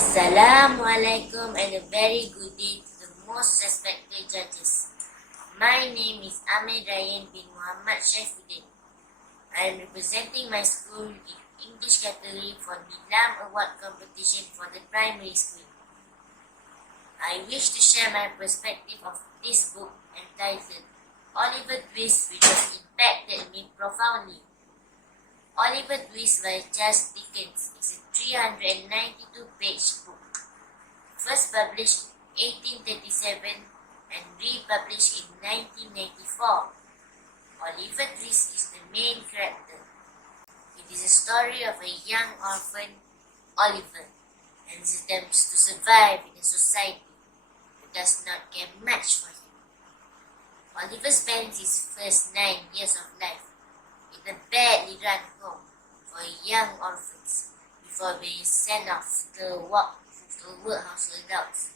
Assalamualaikum and a very good day to the most respected judges. My name is Ahmed Ryan bin Muhammad Shaifuddin. I am representing my school in English category for Nilam Award competition for the primary school. I wish to share my perspective of this book entitled Oliver Twist, which has impacted me profoundly. Oliver Twist by Charles Dickens is a 392-page book, first published in 1837 and republished in 1994. Oliver Twist is the main character. It is a story of a young orphan, Oliver, and his attempts to survive in a society that does not care much for him. Oliver spends his first 9 years of life in a badly run home for young orphans before being sent off to workhouse for adults,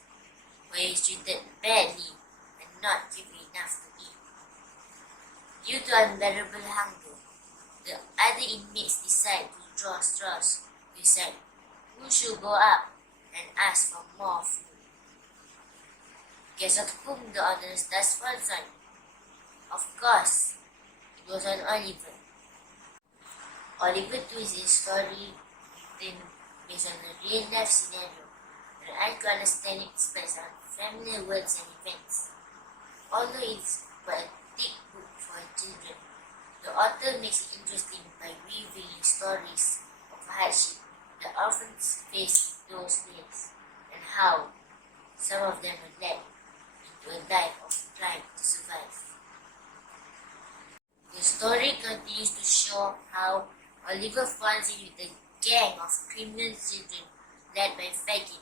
where he is treated badly and not given enough to eat. Due to unbearable hunger, the other inmates decide to draw straws to decide who should go up and ask for more food. Guess of whom the honors does fall on? Of course, it was on Oliver. Oliver Twist is a story written based on a real-life scenario, and I could understand it based on familiar words and events. Although it is quite a thick book for children, the author makes it interesting by weaving stories of hardship the orphans face in those days, and how some of them were led into a life of trying to survive. The story continues to show how Oliver falls in with a gang of criminal children led by Fagin,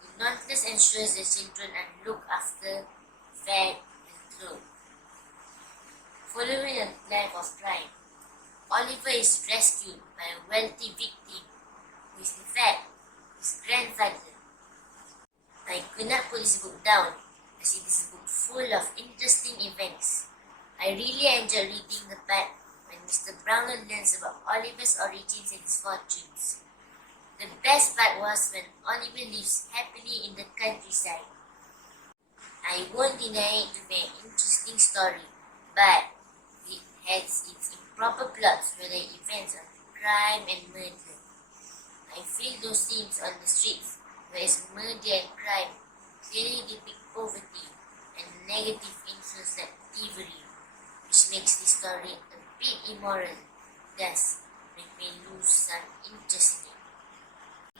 who nonetheless ensures the children are looked after, fed, and clothed. Following a life of crime, Oliver is rescued by a wealthy victim, who is in fact his grandfather. I could not put this book down, as it is a book full of interesting events. I really enjoyed reading the part when Mr. Brownlow learns about Oliver's origins and his fortunes. The best part was when Oliver lives happily in the countryside. I won't deny it to be an interesting story, but it has its improper plots where the events of crime and murder. I feel those scenes on the streets where it's murder and crime clearly depict poverty and negative influence like thievery, which makes the story a bit immoral, thus make me lose some interest in it.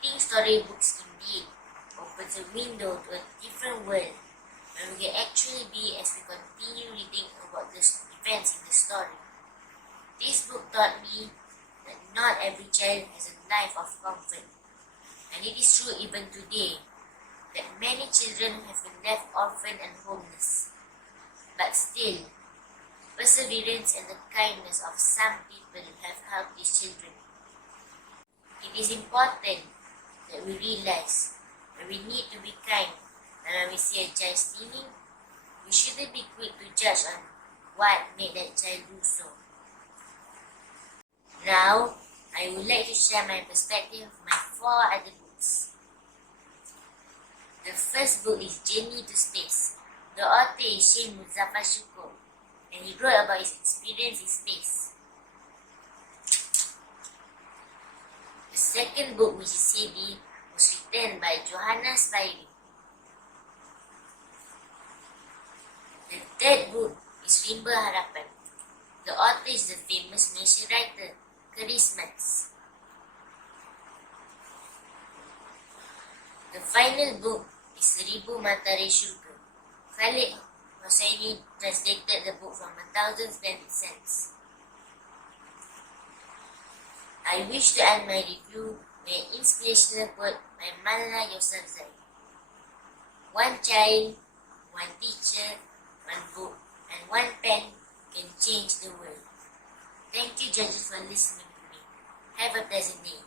Reading storybooks indeed opens a window to a different world where we can actually be as we continue reading about the events in the story. This book taught me that not every child has a life of comfort, and it is true even today that many children have been left orphaned and homeless. But still, perseverance and the kindness of some people have helped these children. It is important that we realize that we need to be kind, and when we see a child stealing, we shouldn't be quick to judge on what made that child do so. Now, I would like to share my perspective of my 4 other books. The first book is Journey to Space. The author is Shah, and he wrote about his experience in space. The second book, which is CD, was written by Johanna Spyri. The third book is Rimba Harapan. The author is the famous Malaysian writer, Charismats. The final book is Seribu Matahari Syurga. Khalid Hosseini translated the book from 1,000 Splendid Suns. I wish to end my review with an inspirational quote by Malala Yousafzai. One child, one teacher, one book, and one pen can change the world. Thank you, judges, for listening to me. Have a pleasant day.